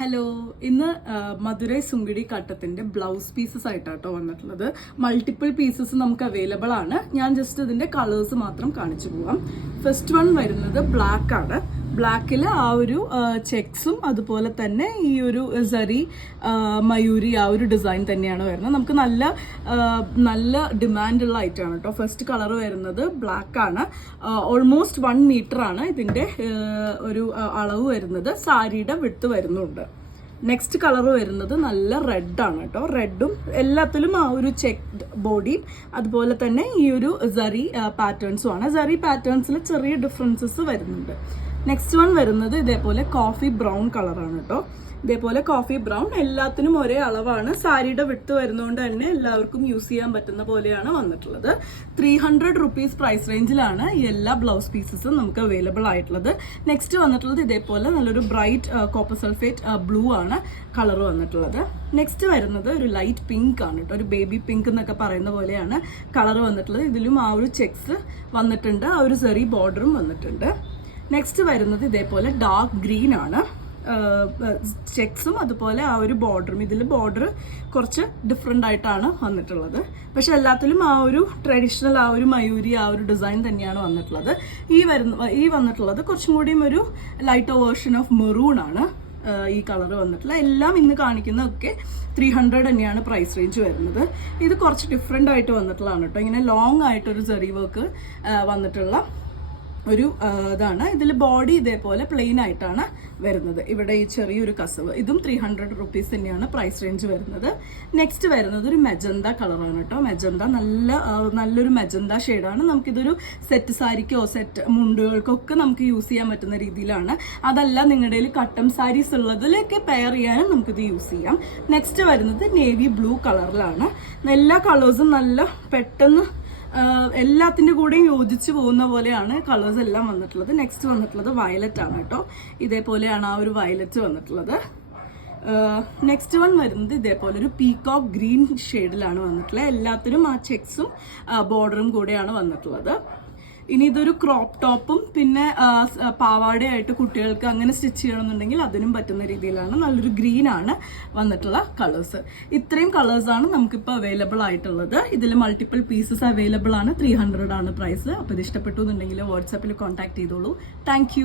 Hello, ഇന്ന് Madurai സുങ്കിടി കട്ടത്തിന്റെ blouse pieces ആയിട്ടാട്ടോ വന്നിട്ടുള്ളത്. Multiple pieces നമുക്ക് അവൈലബിൾ ആണ്. ഞാൻ ജസ്റ്റ് ഇതിന്റെ കളേഴ്സ് മാത്രം കാണിച്ചു പോവാം. ഫസ്റ്റ് വൺ വരുന്നത് ബ്ലാക്ക് ആണ്. ബ്ലാക്കിൽ ആ ഒരു ചെക്സും അതുപോലെ തന്നെ ഈ ഒരു സരി മയൂരി ആ ഒരു ഡിസൈൻ തന്നെയാണ് വരുന്നത്. നമുക്ക് നല്ല ഡിമാൻഡുള്ള ഐറ്റം ആണ് കേട്ടോ. ഫസ്റ്റ് കളർ വരുന്നത് ബ്ലാക്ക് ആണ്. ഓൾമോസ്റ്റ് 1 മീറ്റർ ആണ് ഇതിന്റെ ഒരു അളവ് വരുന്നത്. സാരിയുടെ വിഡ്ത്ത് വരുന്നുണ്ട്. നെക്സ്റ്റ് കളർ വരുന്നത് നല്ല റെഡ് ആണ് കേട്ടോ. റെഡും എല്ലാത്തിലും ആ ഒരു ചെക്ഡ് ബോഡിയും അതുപോലെ തന്നെ ഈ ഒരു സരി പാറ്റേൺസും ആണ്. സരി പാറ്റേൺസിൽ ചെറിയ ഡിഫറൻസസ് വരുന്നുണ്ട്. നെക്സ്റ്റ് വൺ വരുന്നത് ഇതേപോലെ കോഫി ബ്രൗൺ കളറാണ് കേട്ടോ. ഇതേപോലെ കോഫി ബ്രൗൺ എല്ലാത്തിനും ഒരേ അളവാണ്. സാരിയുടെ വിട്ട് വരുന്നതുകൊണ്ട് തന്നെ എല്ലാവർക്കും യൂസ് ചെയ്യാൻ പറ്റുന്ന പോലെയാണ് വന്നിട്ടുള്ളത്. 300 റുപ്പീസ് പ്രൈസ് റേഞ്ചിലാണ് ഈ എല്ലാ ബ്ലൗസ് പീസസും നമുക്ക് അവൈലബിൾ ആയിട്ടുള്ളത്. നെക്സ്റ്റ് വന്നിട്ടുള്ളത് ഇതേപോലെ നല്ലൊരു ബ്രൈറ്റ് കോപ്പർ സൾഫേറ്റ് ബ്ലൂ ആണ് കളർ വന്നിട്ടുള്ളത്. നെക്സ്റ്റ് വരുന്നത് ഒരു ലൈറ്റ് പിങ്ക് ആണ് കേട്ടോ. ഒരു ബേബി പിങ്ക് എന്നൊക്കെ പറയുന്ന പോലെയാണ് കളർ വന്നിട്ടുള്ളത്. ഇതിലും ആ ഒരു ചെക്സ് വന്നിട്ടുണ്ട്, ആ ഒരു സെറി ബോർഡറും വന്നിട്ടുണ്ട്. നെക്സ്റ്റ് വരുന്നത് ഇതേപോലെ ഡാർക്ക് ഗ്രീൻ ആണ്. ചെക്സും അതുപോലെ ആ ഒരു ബോർഡറും, ഇതിൽ ബോർഡർ കുറച്ച് ഡിഫറെൻ്റ് ആയിട്ടാണ് വന്നിട്ടുള്ളത്. പക്ഷെ എല്ലാത്തിലും ആ ഒരു ട്രഡീഷണൽ ആ ഒരു മയൂരി ആ ഒരു ഡിസൈൻ തന്നെയാണ് വന്നിട്ടുള്ളത്. ഈ വന്നിട്ടുള്ളത് കുറച്ചും കൂടിയും ഒരു ലൈറ്റർ വേർഷൻ ഓഫ് മെറൂൺ ആണ് ഈ കളർ വന്നിട്ടുള്ള. എല്ലാം ഇന്ന് കാണിക്കുന്നതൊക്കെ 300 തന്നെയാണ് പ്രൈസ് റേഞ്ച് വരുന്നത്. ഇത് കുറച്ച് ഡിഫറെൻ്റ് ആയിട്ട് വന്നിട്ടുള്ളതാണ് കേട്ടോ. ഇങ്ങനെ ലോങ് ആയിട്ടൊരു സെറി വർക്ക് വന്നിട്ടുള്ള ഒരു ഇതാണ്. ഇതിൽ ബോഡി ഇതേപോലെ പ്ലെയിൻ ആയിട്ടാണ് വരുന്നത്. ഇവിടെ ഈ ചെറിയൊരു കസവ്, ഇതും 300 റുപ്പീസ് തന്നെയാണ് പ്രൈസ് റേഞ്ച് വരുന്നത്. നെക്സ്റ്റ് വരുന്നത് ഒരു മെജന്ത കളറാണ് കേട്ടോ. മെജന്ത നല്ലൊരു മെജന്ത ഷെയ്ഡാണ്. നമുക്കിതൊരു സെറ്റ് സാരിക്കോ സെറ്റ് മുണ്ടുകൾക്കൊക്കെ നമുക്ക് യൂസ് ചെയ്യാൻ പറ്റുന്ന രീതിയിലാണ്. അതല്ല നിങ്ങളുടെ കയ്യിൽ കട്ടം സാരീസ് ഉള്ളതിലൊക്കെ പെയർ ചെയ്യാനും നമുക്കിത് യൂസ് ചെയ്യാം. നെക്സ്റ്റ് വരുന്നത് നേവി ബ്ലൂ കളറിലാണ്. എല്ലാ കളേഴ്സും നല്ല പെട്ടെന്ന് എല്ലാത്തിൻ്റെ കൂടെയും യോജിച്ച് പോകുന്ന പോലെയാണ് കളേഴ്സ് എല്ലാം വന്നിട്ടുള്ളത്. നെക്സ്റ്റ് വന്നിട്ടുള്ളത് വയലറ്റ് ആണ് കേട്ടോ. ഇതേപോലെയാണ് ആ ഒരു വയലറ്റ് വന്നിട്ടുള്ളത്. നെക്സ്റ്റ് വൺ വരുന്നത് ഇതേപോലെ ഒരു പീകോക്ക് ഗ്രീൻ ഷെയ്ഡിലാണ് വന്നിട്ടുള്ളത്. എല്ലാത്തിനും ആ ചെക്സും ബോർഡറും കൂടെയാണ് വന്നിട്ടുള്ളത്. ഇനി ഇതൊരു ക്രോപ്പ് ടോപ്പും പിന്നെ പാവാടയായിട്ട് കുട്ടികൾക്ക് അങ്ങനെ സ്റ്റിച്ച് ചെയ്യണമെന്നുണ്ടെങ്കിൽ അതിനും പറ്റുന്ന രീതിയിലാണ്. നല്ലൊരു ഗ്രീൻ ആണ് വന്നിട്ടുള്ള കളേഴ്സ്. ഇത്രയും കളേഴ്സാണ് നമുക്കിപ്പോൾ അവൈലബിൾ ആയിട്ടുള്ളത്. ഇതിൽ മൾട്ടിപ്പിൾ പീസസ് അവൈലബിൾ ആണ്. 300 ആണ് പ്രൈസ്. അപ്പോൾ ഇത് ഇഷ്ടപ്പെട്ടു എന്നുണ്ടെങ്കിൽ വാട്സാപ്പിൽ കോൺടാക്ട് ചെയ്തോളൂ. താങ്ക്